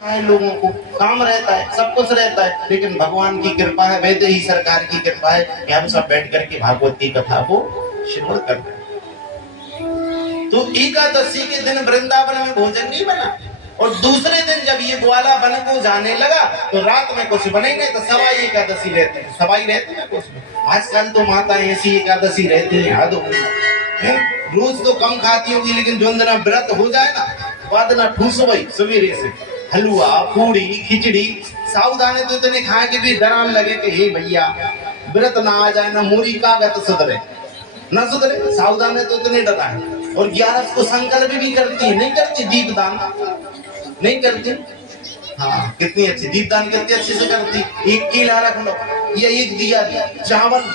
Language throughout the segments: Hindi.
है, लोगों को काम रहता है, सब कुछ रहता है, लेकिन भगवान की कृपा है, वैसे ही सरकार की कृपा है कि हम सब बैठ करके भागवत की कथा को श्रवण कर रहे हैं। तो एकादशी के दिन वृंदावन में भोजन नहीं बना, और दूसरे दिन जब ये ग्वाला वन को जाने लगा तो रात में कुछ बनेंगे, तो सवाई एकादशी रहती है, सवाई रहती है कुछ में। आजकल तो माता ऐसी एकादशी रहती है, हद होगी, रोज तो कम खाती होगी, लेकिन जो दिन व्रत हो जाए ना, बाद ना ठूस वही सवेरे से हलवा पूड़ी खिचड़ी सावधाने तो इतने खाए कि भी डरान लगे कि हे भैया व्रत ना आ जाए, ना मूरी का गत सुधरे ना सुधरे, सावधाने तो इतने डराए। और 11 को संकल्प भी करती है, नहीं करती दीपदान नहीं करती, हाँ कितनी अच्छी दीपदान करती, अच्छे से करती। एक केला रख लो या एक दिया चावल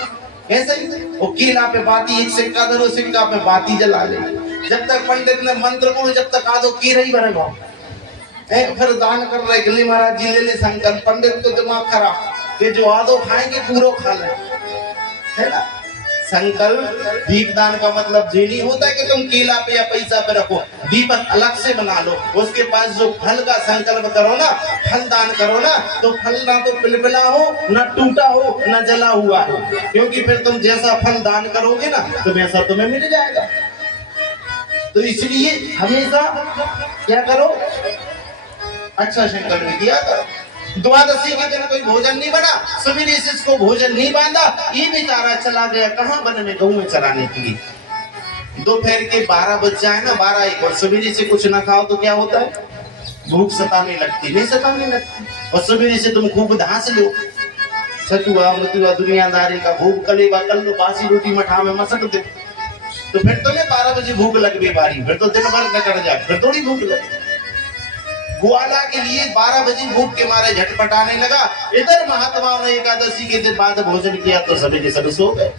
ऐसे ही, वो केला पे बाती, एक सिक्का धरो, सिक्का पे बाती जला ले, जब तक पंडित ने मंत्र बोलो जब तक आधो कीरा ही भरेगा, फिर दान कर रहे गली महाराज जी ले ले संकल्प। पंडित को दिमाग खराब, ये जो आधो खाएंगे पूरा खा ले, है ना। संकल्प दीपदान का मतलब ये नहीं होता है कि तुम केला पे या पैसा पे रखो, दीपक अलग से बना लो, उसके पास जो फल का संकल्प करो ना, फल दान करो ना, तो फल ना तो पिलपिला हो, ना टूटा हो, ना जला हुआ हो, क्योंकि फिर तुम जैसा फल दान करोगे ना तो वैसा तुम्हें मिल जाएगा। तो इसलिए हमेशा क्या करो, अच्छा संकल्प किया करो। द्वादशी के दिन कोई भोजन नहीं बना, सवेरे से इसको भोजन नहीं बांधा, ये बेचारा चला गया कहाँ, वन में गऊ में चराने के लिए। दोपहर के 12 बज जाए ना, 12-1, और सवेरे से कुछ ना खाओ तो क्या होता है, भूख सताने लगती, नहीं सताने लगती। और सवेरे से तुम खूब धांस लो, सतुआ मतुआ दुनियादारी का भूख, कलेवा कल लो, बासी रोटी मठा में मसक दो, तो फिर तुम्हें 12 बजे भूख लग गई बारी, फिर तो दिन भर निकल जाए, फिर थोड़ी भूख लगे। ग्वाला के लिए 12 बजे भूख के मारे झटपटाने लगा, इधर महात्मा ने एकादशी के दिन बाद भोजन किया तो सभी के सब सो गए।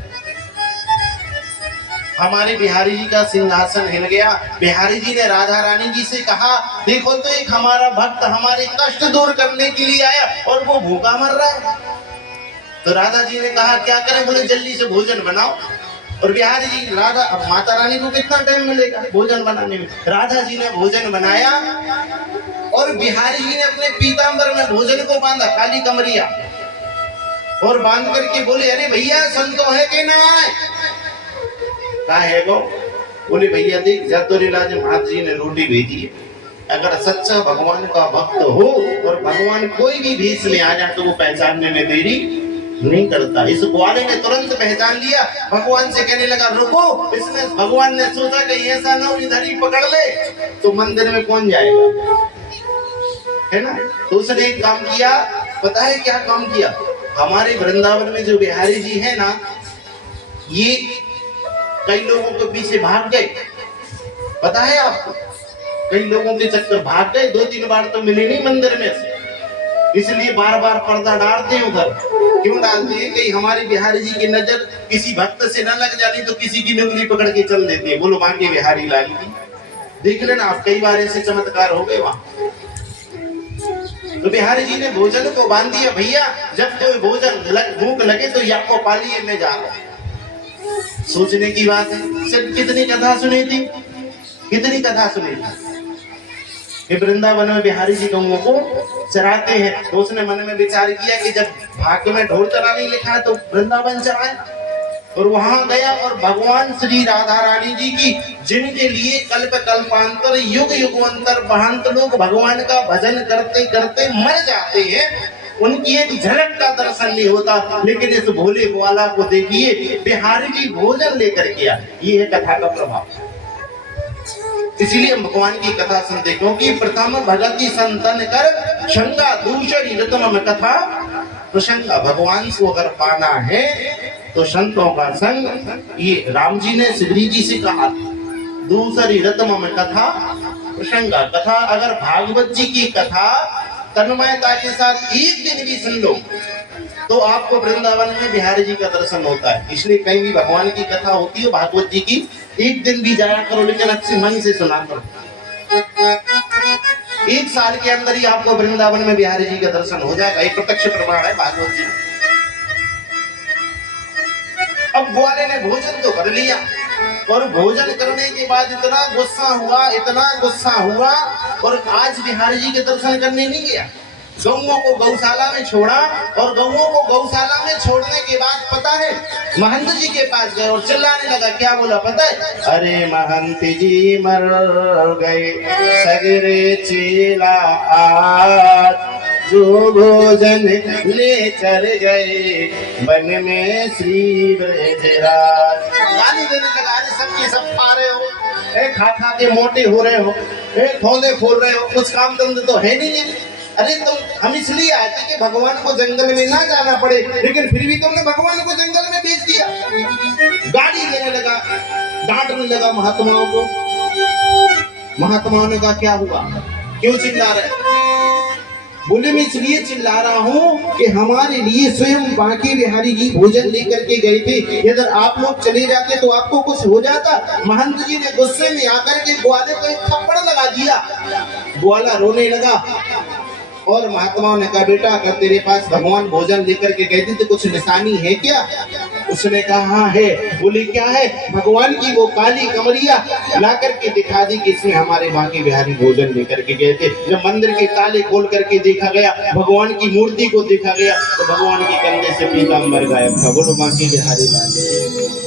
हमारे बिहारी जी का सिंहासन हिल गया। बिहारी जी ने राधा रानी जी से कहा, देखो तो एक हमारा भक्त हमारे कष्ट दूर करने के लिए आया और वो भूखा मर रहा है। तो राधा जी ने कहा क्या करें, बोले जल्दी से भोजन बनाओ। और बिहारी जी राधा, अब माता रानी को कितना टाइम मिलेगा भोजन बनाने में, राधा जी ने भोजन बनाया और बिहारी जी ने अपने पीतांबर में भोजन को बांधा, काली कमरिया, और बांध करके बोले अरे भैया संतो है कि ना है, कहा है वो, बोले भैया देख जतोरीलाल महाराज जी ने रोटी भेजी है, अगर सच्चा भगवान का भक्त हो और भगवान कोई भी भेष में आ जाए तो वो पहचानने में देरी नहीं करता। इस ग्वाले ने तुरंत पहचान लिया, भगवान से कहने लगा रुको, इसने भगवान ने सोचा कहीं ऐसा ना हो इधर ही पकड़ ले तो मंदिर में कौन जाएगा, है ना। तो उसने एक काम किया, पता है क्या काम किया, हमारे वृंदावन में जो बिहारी जी है ना, ये कई लोगों के पीछे भाग गए, पता है आपको, कई लोगों के चक्कर भाग गए, 2-3 बार तो मिले नहीं मंदिर में से, इसलिए बार-बार पर्दा डालते हैं उधर। क्यों डालते हैं, कहीं हमारे बिहारी जी की नजर किसी भक्त से न लग जाती तो किसी की उंगली पकड़ के चल देते हैं, बोलो वहां के बिहारी लाल की, देख लेना आप, कई बार ऐसे चमत्कार हो गए वहां। तो बिहारी जी ने भोजन को बांध दिया, भैया जब कोई भोजन भूख लगे तो या को पालिए में जा रहा। सोचने की बात है, सिर्फ कितनी कथा सुनी थी, कितनी कथा सुनी थी कि वृंदावन में बिहारी जी गौओं को चराते हैं। तो उसने मन में विचार किया कि जब भाग्य में ढोल चराने लिखा है तो वृंदावन चराए, और वहां गया और भगवान श्री राधा रानी जी की, जिनके लिए कल्प कल्पांतर युग युगांतर बहांत लोग भगवान का भजन करते करते मर जाते हैं, उनकी एक झलक का दर्शन नहीं होता, लेकिन इस भोले ग्वाला को देखिए बिहारी जी भोजन लेकर के आए। ये है कथा का प्रभाव, इसलिए भगवान की कथा सुनते, क्योंकि प्रथम भगति संतन कर शंका दूसरी रतम में कथा प्रसंगा। भगवान को अगर पाना है तो संतों का संग, ये राम जी ने श्री जी से कहा, दूसरी रत्म में कथा प्रसंगा। कथा अगर भागवत जी की कथा तन्मयता के साथ एक दिन भी सुन लो तो आपको वृंदावन में बिहारी जी का दर्शन होता है। इसलिए कहीं भी भगवान की कथा होती है भागवत जी की, एक दिन भी जाया करो, लेकिन अच्छे मन से सुना करो। 1 साल के अंदर ही आपको वृंदावन में बिहारी जी का दर्शन हो जाएगा, एक प्रत्यक्ष प्रमाण है भागवत जी। अब ग्वाले ने भोजन तो कर लिया, और भोजन करने के बाद इतना गुस्सा हुआ और आज बिहारी जी के दर्शन करने नहीं गया। गौओं को गौशाला में छोड़ा और गौओं को गौशाला में छोड़ने के बाद पता है महंत जी के पास गए और चिल्लाने लगा। क्या बोला पता है? अरे महंत जी मर गए सगरे चेला आज जो भोजन ले चल गए वन में श्री ब्रजराज। गाली देने लगा। अरे सबके सब खा रहे हो, खा खा के मोटे हो रहे हो, खोले खोल रहे हो, कुछ काम धंधे तो है नहीं है। अरे तुम हम इसलिए आए थे कि भगवान को जंगल में ना जाना पड़े, लेकिन फिर भी तुमने भगवान को जंगल में भेज दिया। गाड़ी देने लगा, डांटने लगा महात्माओं को। महात्माओं ने कहा क्या हुआ, क्यों चिल्ला रहे? बोले मैं इसलिए चिल्ला रहा हूँ कि हमारे लिए स्वयं बांके बिहारी जी भोजन लेकर के गए थे, यदि आप लोग चले जाते तो आपको कुछ हो जाता। महंत जी ने गुस्से में आकर के ग्वाले को एक थप्पड़ लगा दिया। ग्वाला रोने लगा और महात्माओं ने कहा बेटा अगर तेरे पास भगवान भोजन लेकर के गए थे तो कुछ निशानी है क्या? उसने कहा हाँ है। बोले क्या है? भगवान की वो काली कमरिया ला करके दिखा दी कि इसमें हमारे बांके बिहारी भोजन लेकर के गए थे। जब मंदिर के ताले खोल करके देखा गया, भगवान की मूर्ति को देखा गया तो भगवान के कंधे से पीताम्बर गायब था। बोलो बांके बिहारी लाल।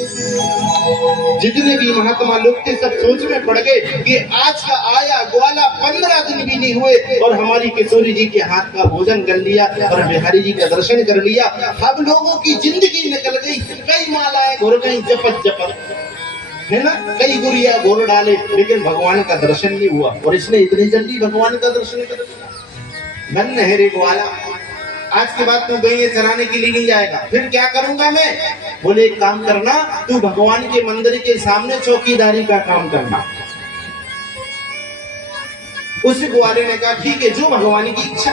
जितने भी महात्मा लोग थे सब सोच में पड़ गए कि आज का आया ग्वाला 15 दिन भी नहीं हुए और हमारी किशोरी जी के हाथ का भोजन कर लिया और बिहारी जी का दर्शन कर लिया। हम लोगों की जिंदगी निकल गई। कई मालाएं घोर गई जपत है ना, कई गुड़िया घोर डाले, लेकिन भगवान का दर्शन नहीं हुआ। और इसने इतनी जल्दी भगवान का दर्शन कर लिया। धन्य है रे ग्वाला, आज के बाद तू गईये चराने के लिए नहीं जाएगा। फिर क्या करूंगा मैं? बोले एक काम करना, तू भगवान के मंदिर के सामने चौकीदारी का काम करना। उस ग्वाले ने कहा ठीक है, जो भगवान की इच्छा।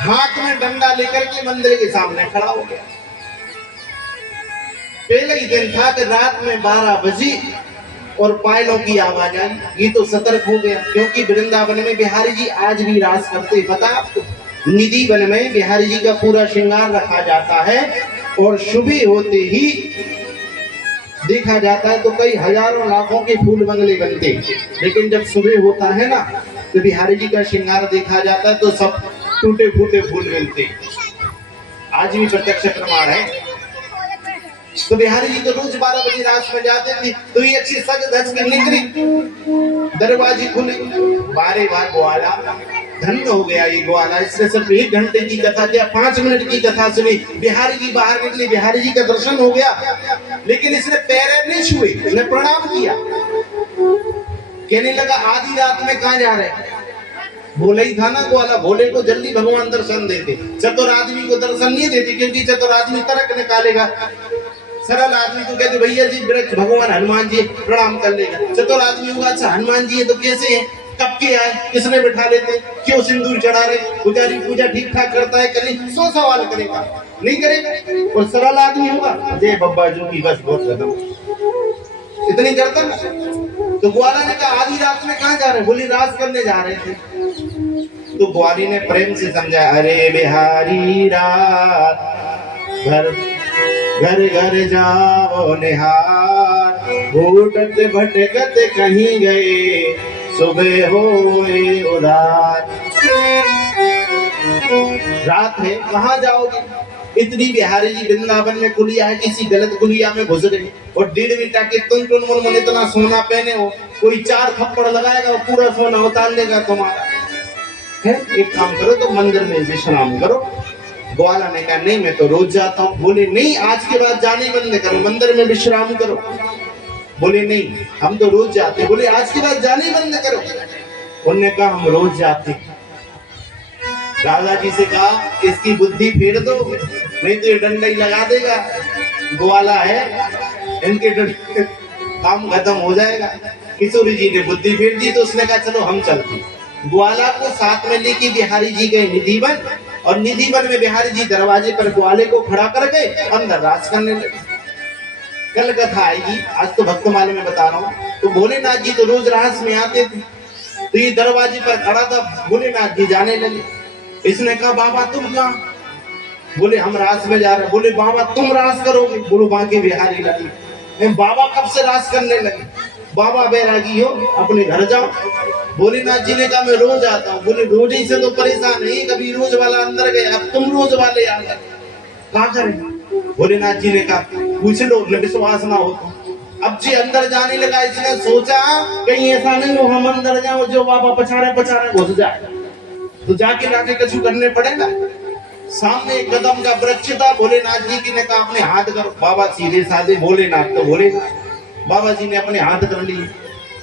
हाथ में डंडा लेकर के मंदिर के सामने खड़ा हो गया। पहले ही दिन था कि रात में 12 बजे और पायलों की आवाज आई। ये तो सतर्क हो गया, क्योंकि वृंदावन में बिहारी जी आज भी रास करते, पता आपको? निधि वन में बिहारी जी का पूरा श्रृंगार रखा जाता है और सुबह होते ही देखा जाता है तो कई हजारों लाखों के फूल बंगले बनते, लेकिन जब सुबह होता है ना तो बिहारी जी का श्रृंगार देखा जाता है तो सब टूटे फूटे फूल मिलते। आज भी प्रत्यक्ष प्रमाण है। तो बिहारी जी तो रोज 12 बजे रात में जाते थे, तो ये अच्छी सज धज के निकली, दरवाजे खुले, बारे बार ग्वाला धन्य हो गया। ये ग्वाला इसने सिर्फ 1 घंटे की कथा किया, 5 मिनट की कथा सुनी। बिहारी जी बाहर निकले, बिहारी जी का दर्शन हो गया, लेकिन इसने पैर नहीं छुए, इसने प्रणाम किया। कहने लगा आधी रात में कहाँ जा रहे? भोले ही था ना ग्वाला, भोले को जल्दी भगवान दर्शन देते, चतुर आदमी को दर्शन नहीं देते, क्योंकि चतुर आदमी तर्क निकालेगा। सरल आदमी को कहते भैया जी वृक्ष भगवान हनुमान जी प्रणाम कर लेगा। चतुर आदमी होगा अच्छा हनुमान जी है तो कैसे है, कब के आए, किसने बिठा लेते, क्यों सिंदूर चढ़ा रहे, पुजारी पूजा ठीक ठाक करता है कि नहीं, 100 सवाल करेगा, नहीं करेगा। और सरल आदमी होगा जय बब्बा जो की बस बहुत खत्म, इतनी करता ना। तो ग्वाला ने कहा आधी रात में कहाँ जा रहे? बोली राज करने जा रहे थे। तो ग्वाली ने प्रेम से समझा, अरे बिहारी रात घर घर घर जाओ निहार, भूटत भटकत कहीं गए, सुबह होए उदार। रात है कहाँ जाओगे? इतनी बिहारी जी वृंदावन में कुलिया है, किसी गलत कुलिया में घुस रहे और 1.5 मीटर के तुम मुन इतना सोना पहने हो, कोई 4 थप्पड़ लगाएगा और पूरा सोना उतार लेगा तुम्हारा है। एक काम करो तो मंदिर में विश्राम करो। ग्वाला ने कहा नहीं मैं तो रोज जाता हूँ। बोले नहीं आज के बाद जाने बंद करो, मंदिर में विश्राम करो। बोले नहीं हम तो रोज जाते। बोले आज के बाद जाने बंद करो। उन्होंने कहा हम रोज जाते। राजा जी से कहा इसकी बुद्धि फेर दो, नहीं तो ये डंडा ही लगा देगा। ग्वाला है, इनके काम खत्म हो जाएगा। किशोरी जी ने बुद्धि फेर दी तो उसने कहा चलो हम चलते। ग्वाला को साथ में लेके बिहारी जी गए निधिवन, और निधिवन में बिहारी जी दरवाजे पर ग्वाले को खड़ा कर गए, अंदर राज करने लगे। कल कथा आएगी, आज तो भक्तमाल में बता रहा हूँ। तो भोलेनाथ जी तो रोज रास में आते थे, तो ये दरवाजे पर खड़ा था। भोलेनाथ जी जाने लगे। इसने कहा बाबा तुम कहाँ? बोले हम रास में जा रहे। बोले बाबा तुम रास करोगे? बोलो बांके बिहारी लाल। बाबा कब से रास करने लगे? बाबा बैरागी हो, अपने घर जाओ। भोलेनाथ जी ने कहा मैं रोज आता हूँ। बोले रोज ही से तो परेशान नहीं, कभी रोज वाला अंदर गए, अब तुम रोज वाले आ गए, क्या करें? भोलेनाथ जी ने कहा पूछ लो, विश्वास ना हो तो। अब जी अंदर जाने लगा, इसने सोचा कहीं ऐसा नहीं हो हम अंदर जाओ जो बाबा पछाड़े घुस जाए, तो जाके लाके कछु करने पड़ेगा। सामने एक कदम का वृक्ष था, भोलेनाथ जी की ने कहा अपने हाथ करो। बाबा सीधे साधे, भोलेनाथ तो भोलेनाथ। बाबा जी ने अपने हाथ कर लिए,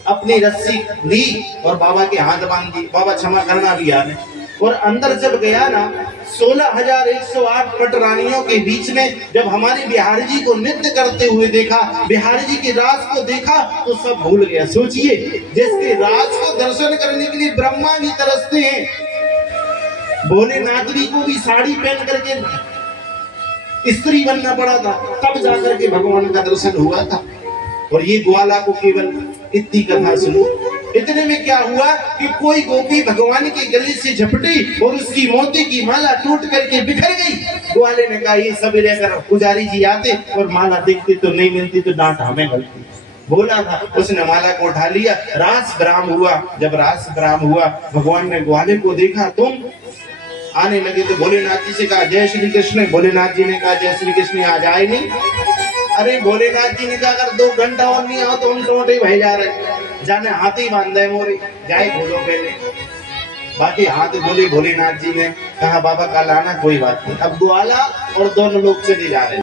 अपनी रस्सी ली और बाबा के हाथ बांध दी। बाबा क्षमा करना भी याद है। और अंदर जब गया ना, 16,108 पटरानियों के बीच में जब हमारे बिहारी जी को नृत्य करते हुए देखा, बिहारी जी के राज को देखा, तो सब भूल गया। सोचिए, जिसके राज को दर्शन करने के लिए ब्रह्मा भी तरसते हैं, भोलेनाथ जी को भी साड़ी पहन करके स्त्री बनना पड़ा था, तब जाकर के भगवान का दर्शन हुआ था। और ये ग्वाला को केवल इतनी कथा सुनो। इतने में क्या हुआ कि कोई गोपी भगवान के गले से झपटी और उसकी मोती की माला टूट करके बिखर गई। ग्वाले ने कहा ये सवेरे अगर पुजारी जी आते और माला देखते तो नहीं मिलती, तो डांट हमें गलती। बोला था, उसने माला को उठा लिया। रास ब्राह्म हुआ। जब रास ब्राह्म हुआ, भगवान ने ग्वाले को देखा, तुम आने लगे तो भोलेनाथ जी से कहा जय श्री कृष्ण। भोलेनाथ जी ने कहा जय श्री कृष्ण, आज आए नहीं। अरे भोलेनाथ जी ने कहा अगर 2 घंटा और नहीं आओ तो हम टोटे भय जा रहे, जाने हाथ ही बांध दे मोरे, जाए बोलो पहले। बाकी हाथ बोले भोलेनाथ जी ने कहा बाबा कल आना, कोई बात नहीं। अब ग्वाला और दोनों लोग चले जा रहे।